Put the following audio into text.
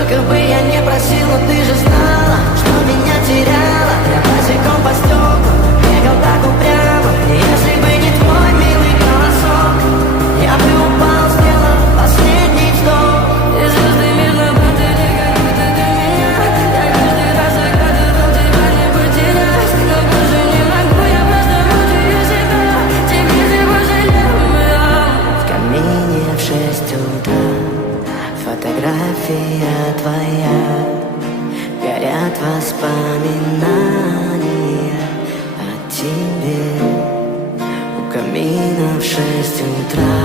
Сколько бы я не просил, но ты же знала, что меня теряла. Я босиком по стеклам бегал так упрямо. Если бы не твой милый голосок, я бы упал, сделал последний вздох. И звезды мирно падали, как будто до меня. Я каждый раз загадывал тебя не потерять, но больше не могу, я просто мучаю себя. Теперь ты пожалел меня. В камине в 6 утра фотография твоя, горят воспоминания о тебе. У камина в 6 утра.